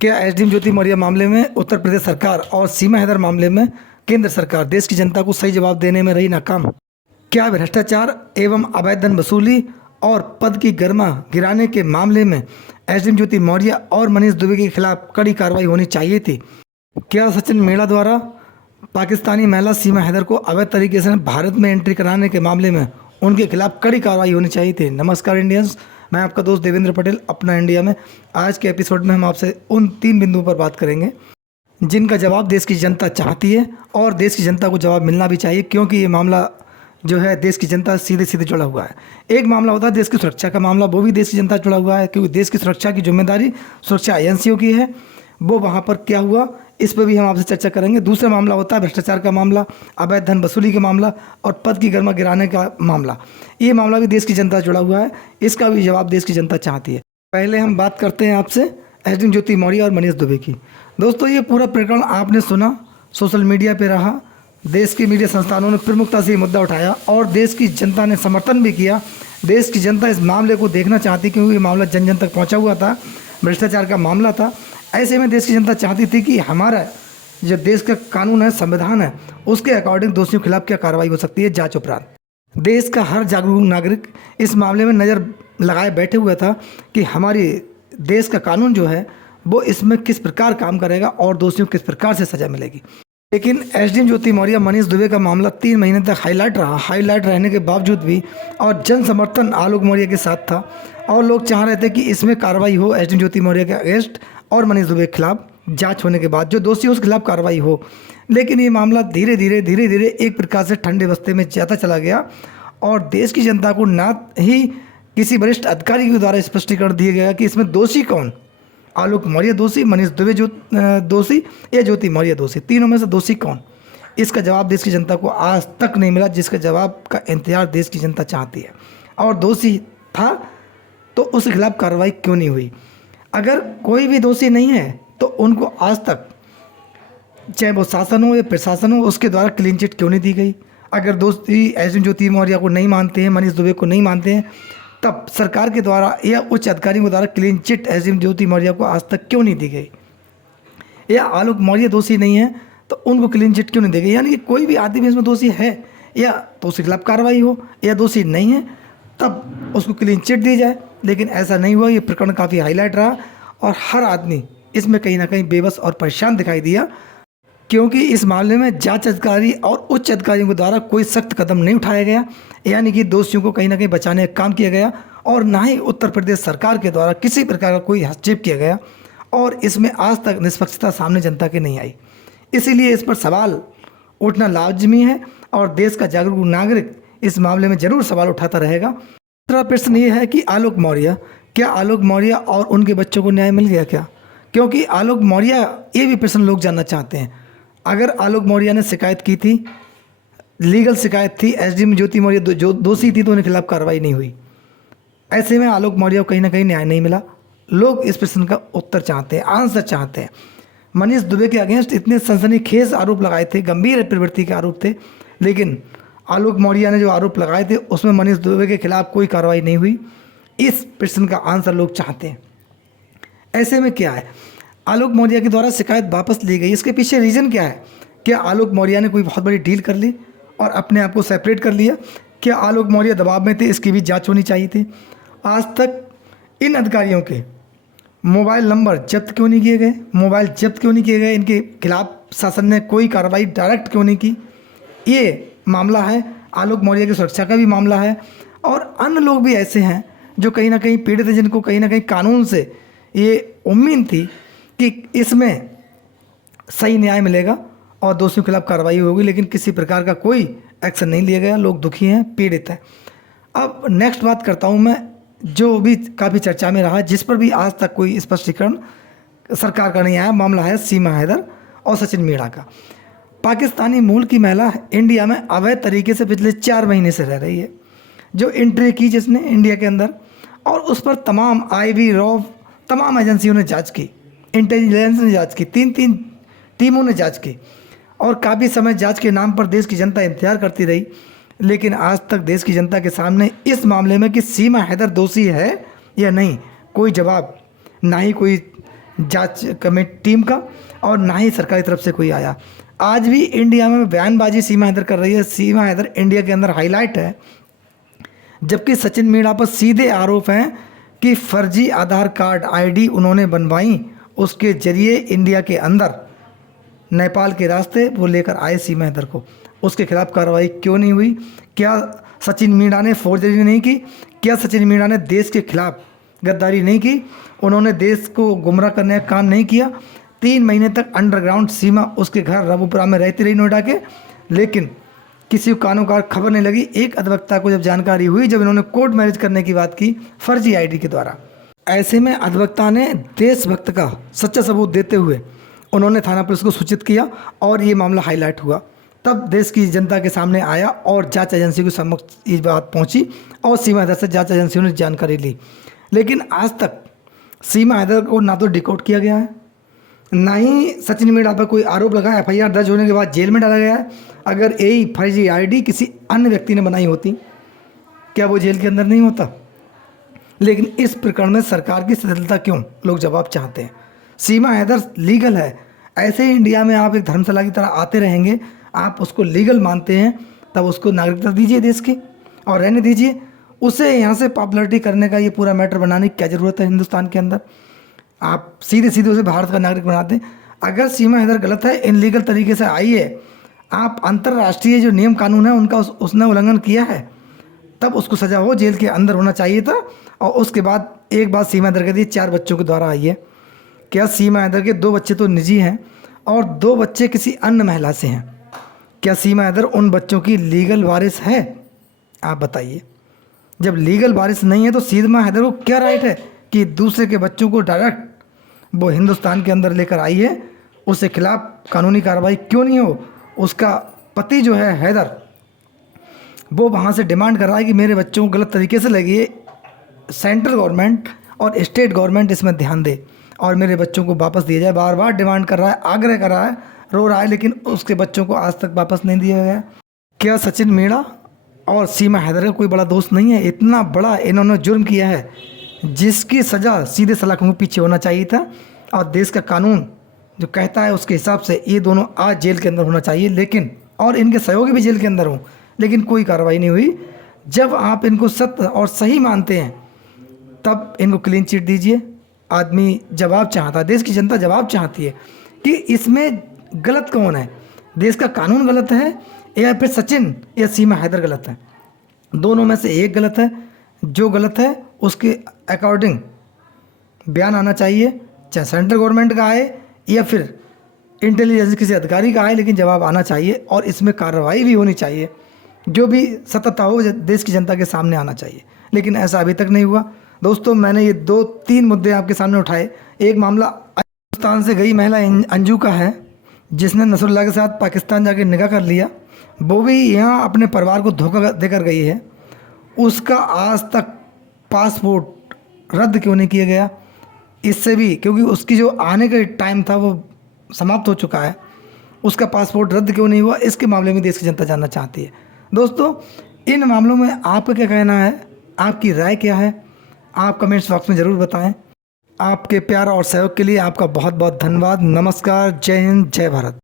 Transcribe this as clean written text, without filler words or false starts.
क्या एसडीएम ज्योति मौर्य मामले में उत्तर प्रदेश सरकार और सीमा हैदर मामले में केंद्र सरकार देश की जनता को सही जवाब देने में रही नाकाम? क्या भ्रष्टाचार एवं अवैध धन वसूली और पद की गरिमा गिराने के मामले में एसडीएम ज्योति मौर्य और मनीष दुबे के खिलाफ कड़ी कार्रवाई होनी चाहिए थी? क्या सचिन मीणा द्वारा पाकिस्तानी महिला सीमा हैदर को अवैध तरीके से भारत में एंट्री कराने के मामले में उनके खिलाफ कड़ी कार्रवाई होनी चाहिए थी? नमस्कार इंडियंस, मैं आपका दोस्त देवेंद्र पटेल अपना इंडिया में। आज के एपिसोड में हम आपसे उन 3 बिंदुओं पर बात करेंगे जिनका जवाब देश की जनता चाहती है और देश की जनता को जवाब मिलना भी चाहिए, क्योंकि ये मामला जो है देश की जनता सीधे सीधे जुड़ा हुआ है। एक मामला होता है देश की सुरक्षा का मामला, वो भी देश की जनता जुड़ा हुआ है, क्योंकि देश की सुरक्षा की जिम्मेदारी सुरक्षा एजेंसियों की है। वो वहाँ पर क्या हुआ इस पर भी हम आपसे चर्चा करेंगे। दूसरा मामला होता है भ्रष्टाचार का मामला, अवैध धन वसूली का मामला और पद की गरिमा गिराने का मामला। ये मामला भी देश की जनता जुड़ा हुआ है, इसका भी जवाब देश की जनता चाहती है। पहले हम बात करते हैं आपसे एसडीएम ज्योति मौर्य और मनीष दुबे की। दोस्तों, ये पूरा प्रकरण आपने सुना, सोशल मीडिया पे रहा, देश के मीडिया संस्थानों ने प्रमुखता से ये मुद्दा उठाया और देश की जनता ने समर्थन भी किया। देश की जनता इस मामले को देखना चाहती, क्योंकि ये मामला जन जन तक पहुँचा हुआ था, भ्रष्टाचार का मामला था। ऐसे में देश की जनता चाहती थी कि हमारा जो देश का कानून है, संविधान है, उसके अकॉर्डिंग दोषियों के खिलाफ क्या कार्रवाई हो सकती है जांच उपरांत। देश का हर जागरूक नागरिक इस मामले में नज़र लगाए बैठे हुआ था कि हमारी देश का कानून जो है वो इसमें किस प्रकार काम करेगा और दोषियों को किस प्रकार से सज़ा मिलेगी। लेकिन एसडीएम ज्योति मौर्य मनीष दुबे का मामला 3 महीने तक हाईलाइट रहने के बावजूद भी और जन समर्थन आलोक मौर्य के साथ था और लोग चाह रहे थे कि इसमें कार्रवाई हो एसडीएम ज्योति मौर्य के अगेंस्ट और मनीष दुबे के खिलाफ जांच होने के बाद जो दोषी उसके खिलाफ कार्रवाई हो। लेकिन ये मामला धीरे धीरे एक प्रकार से ठंडे बस्ते में जाता चला गया और देश की जनता को ना ही किसी वरिष्ठ अधिकारी के द्वारा स्पष्टीकरण दिया गया कि इसमें दोषी कौन, आलोक मौर्य दोषी, मनीष दुबे दोषी या ज्योति मौर्य दोषी, तीनों में से दोषी कौन। इसका जवाब देश की जनता को आज तक नहीं मिला, जिसका जवाब का इंतजार देश की जनता चाहती है। और दोषी था तो उसके खिलाफ कार्रवाई क्यों नहीं हुई? अगर कोई भी दोषी नहीं है तो उनको आज तक, चाहे वो शासन हो या प्रशासन हो, उसके द्वारा क्लीन चिट क्यों नहीं दी गई? अगर दोषी एसडीएम ज्योति मौर्य को नहीं मानते हैं, मनीष दुबे को नहीं मानते हैं, तब सरकार के द्वारा या उच्च अधिकारियों के द्वारा क्लीन चिट एसडीएम ज्योति मौर्य को आज तक क्यों नहीं दी गई? या आलोक मौर्य दोषी नहीं है तो उनको क्लीन चिट क्यों नहीं दी गई? यानी कि कोई भी आदमी इसमें दोषी है या तो उसके खिलाफ कार्रवाई हो, या दोषी नहीं है तब उसको क्लीन चिट दी जाए। लेकिन ऐसा नहीं हुआ। ये प्रकरण काफ़ी हाईलाइट रहा और हर आदमी इसमें कहीं ना कहीं बेबस और परेशान दिखाई दिया, क्योंकि इस मामले में जांच अधिकारी और उच्च अधिकारियों के द्वारा कोई सख्त कदम नहीं उठाया गया, यानी कि दोषियों को कहीं ना कहीं बचाने का काम किया गया और ना ही उत्तर प्रदेश सरकार के द्वारा किसी प्रकार का कोई हस्तक्षेप किया गया और इसमें आज तक निष्पक्षता सामने जनता की नहीं आई। इसीलिए इस पर सवाल उठना लाजमी है और देश का जागरूक नागरिक इस मामले में ज़रूर सवाल उठाता रहेगा। दूसरा प्रश्न ये है कि क्या आलोक मौर्य और उनके बच्चों को न्याय मिल गया क्या? क्योंकि आलोक मौर्य, ये भी प्रश्न लोग जानना चाहते हैं। अगर आलोक मौर्य ने शिकायत की थी, लीगल शिकायत थी, एसडीएम ज्योति मौर्य जो दोषी थी तो उनके खिलाफ कार्रवाई नहीं हुई, ऐसे में आलोक मौर्य को कहीं ना कहीं न्याय नहीं मिला। लोग इस प्रश्न का उत्तर चाहते हैं, आंसर चाहते हैं। मनीष दुबे के अगेंस्ट इतने सनसनीखेज आरोप लगाए थे, गंभीर प्रवृत्ति के आरोप थे, लेकिन आलोक मौर्य ने जो आरोप लगाए थे उसमें मनीष दुबे के खिलाफ कोई कार्रवाई नहीं हुई। इस प्रश्न का आंसर लोग चाहते हैं। ऐसे में क्या है, आलोक मौर्य के द्वारा शिकायत वापस ली गई, इसके पीछे रीज़न क्या है? क्या आलोक मौर्य ने कोई बहुत बड़ी डील कर ली और अपने आप को सेपरेट कर लिया? क्या आलोक मौर्य दबाव में थे? इसकी भी जांच होनी चाहिए थी। आज तक इन अधिकारियों के मोबाइल नंबर जब्त क्यों नहीं किए गए? मोबाइल जब्त क्यों नहीं किए गए? इनके खिलाफ शासन ने कोई कार्रवाई डायरेक्ट क्यों नहीं की? ये मामला है, आलोक मौर्य की सुरक्षा का भी मामला है। और अन्य लोग भी ऐसे हैं जो कहीं ना कहीं पीड़ित हैं, जिनको कहीं ना कहीं कानून से ये उम्मीद थी कि इसमें सही न्याय मिलेगा और दोषियों के खिलाफ कार्रवाई होगी, लेकिन किसी प्रकार का कोई एक्शन नहीं लिया गया। लोग दुखी हैं, पीड़ित हैं। अब नेक्स्ट बात करता हूँ मैं, जो भी काफ़ी चर्चा में रहा, जिस पर भी आज तक कोई स्पष्टीकरण सरकार का नहीं आया, मामला है सीमा हैदर और सचिन मीणा का। पाकिस्तानी मूल की महिला इंडिया में अवैध तरीके से पिछले 4 महीने से रह रही है। जो एंट्री की जिसने इंडिया के अंदर, और उस पर तमाम आईबी, रॉव, तमाम एजेंसियों ने जांच की, इंटेलिजेंस ने जांच की, 3 टीमों ने जांच की और काफ़ी समय जांच के नाम पर देश की जनता इंतजार करती रही। लेकिन आज तक देश की जनता के सामने इस मामले में कि सीमा हैदर दोषी है या नहीं, कोई जवाब, ना ही कोई जांच कमेटी टीम का और ना ही सरकारी तरफ से कोई आया। आज भी इंडिया में बयानबाजी सीमा हैदर कर रही है। सीमा हैदर इंडिया के अंदर हाईलाइट है, जबकि सचिन मीणा पर सीधे आरोप हैं कि फर्जी आधार कार्ड आईडी उन्होंने बनवाई, उसके जरिए इंडिया के अंदर नेपाल के रास्ते वो लेकर आए सीमा हैदर को। उसके खिलाफ कार्रवाई क्यों नहीं हुई? क्या सचिन मीणा ने फोर्जरी नहीं की? क्या सचिन मीणा ने देश के खिलाफ गद्दारी नहीं की? उन्होंने देश को गुमराह करने का काम नहीं किया? 3 महीने तक अंडरग्राउंड सीमा उसके घर रबुपुरा में रहती रही नोएडा के, लेकिन किसी को कानों का खबर नहीं लगी। एक अधिवक्ता को जब जानकारी हुई, जब इन्होंने कोर्ट मैरिज करने की बात की फर्जी आईडी के द्वारा, ऐसे में अधिवक्ता ने देशभक्त का सच्चा सबूत देते हुए उन्होंने थाना पुलिस को सूचित किया और ये मामला हाईलाइट हुआ। तब देश की जनता के सामने आया और जांच एजेंसी के समक्ष ये बात पहुंची और सीमा हैदर से जांच एजेंसियों ने जानकारी ली। लेकिन आज तक सीमा हैदर को ना तो डिकोड किया गया है, ना ही सचिन मीणा पर कोई आरोप लगा। एफआईआर दर्ज होने के बाद जेल में डाला गया है। अगर यही फर्जी आईडी किसी अन्य व्यक्ति ने बनाई होती, क्या वो जेल के अंदर नहीं होता? लेकिन इस प्रकरण में सरकार की शिथिलता क्यों, लोग जवाब चाहते हैं। सीमा हैदर लीगल है। ऐसे ही इंडिया में आप एक धर्मशाला की तरह आते रहेंगे, आप उसको लीगल मानते हैं, तब उसको नागरिकता दीजिए देश की और रहने दीजिए। उसे यहाँ से पॉपुलरिटी करने का ये पूरा मैटर बनाने की क्या ज़रूरत है हिंदुस्तान के अंदर? आप सीधे सीधे उसे भारत का नागरिक बनाते हैं। अगर सीमा हैदर गलत है, इनलीगल तरीके से आई है, आप अंतर्राष्ट्रीय जो नियम कानून है उनका उसने उल्लंघन किया है, तब उसको सज़ा हो, जेल के अंदर होना चाहिए था। और उसके बाद एक बात सीमा हैदर कहती है 4 बच्चों के द्वारा आई है। क्या सीमा हैदर के 2 बच्चे तो निजी हैं और 2 बच्चे किसी अन्य महिला से हैं? क्या सीमा हैदर उन बच्चों की लीगल वारिस है? आप बताइए। जब लीगल वारिस नहीं है तो सीमा हैदर को क्या राइट है कि दूसरे के बच्चों को डायरेक्ट वो हिंदुस्तान के अंदर लेकर आई है? उसके खिलाफ कानूनी कार्रवाई क्यों नहीं हो? उसका पति जो है हैदर, वो वहाँ से डिमांड कर रहा है कि मेरे बच्चों को गलत तरीके से लगी है, सेंट्रल गवर्नमेंट और स्टेट गवर्नमेंट इसमें ध्यान दे और मेरे बच्चों को वापस दिया जाए। बार बार डिमांड कर रहा है, आग्रह कर रहा है, रो रहा है, लेकिन उसके बच्चों को आज तक वापस नहीं दिया गया। क्या सचिन मीणा और सीमा हैदर का कोई बड़ा दोस्त नहीं है? इतना बड़ा इन्होंने जुर्म किया है जिसकी सज़ा सीधे सलाखों के पीछे होना चाहिए था और देश का कानून जो कहता है उसके हिसाब से ये दोनों आज जेल के अंदर होना चाहिए, लेकिन और इनके सहयोगी भी जेल के अंदर हों, लेकिन कोई कार्रवाई नहीं हुई। जब आप इनको सत्य और सही मानते हैं तब इनको क्लीन चिट दीजिए। आदमी जवाब चाहता है, देश की जनता जवाब चाहती है कि इसमें गलत कौन है, देश का कानून गलत है या फिर सचिन या सीमा हैदर गलत है? दोनों में से एक गलत है। जो गलत है उसके अकॉर्डिंग बयान आना चाहिए, चाहे सेंट्रल गवर्नमेंट का आए या फिर इंटेलिजेंस किसी अधिकारी का आए, लेकिन जवाब आना चाहिए और इसमें कार्रवाई भी होनी चाहिए। जो भी सत्यता हो देश की जनता के सामने आना चाहिए, लेकिन ऐसा अभी तक नहीं हुआ। दोस्तों, मैंने ये 2-3 मुद्दे आपके सामने उठाए। एक मामला हिंदुस्तान से गई महिला अंजू का है, जिसने नसरुल्लाह के साथ पाकिस्तान जाके निकाह कर लिया। वो भी यहाँ अपने परिवार को धोखा देकर गई है। उसका आज तक पासपोर्ट रद्द क्यों नहीं किया गया? इससे भी, क्योंकि उसकी जो आने का टाइम था वो समाप्त हो चुका है, उसका पासपोर्ट रद्द क्यों नहीं हुआ? इसके मामले में देश की जनता जानना चाहती है। दोस्तों, इन मामलों में आपका क्या कहना है? आपकी राय क्या है? आप कमेंट्स बॉक्स में ज़रूर बताएं। आपके प्यार और सहयोग के लिए आपका बहुत बहुत धन्यवाद। नमस्कार, जय हिंद, जय भारत।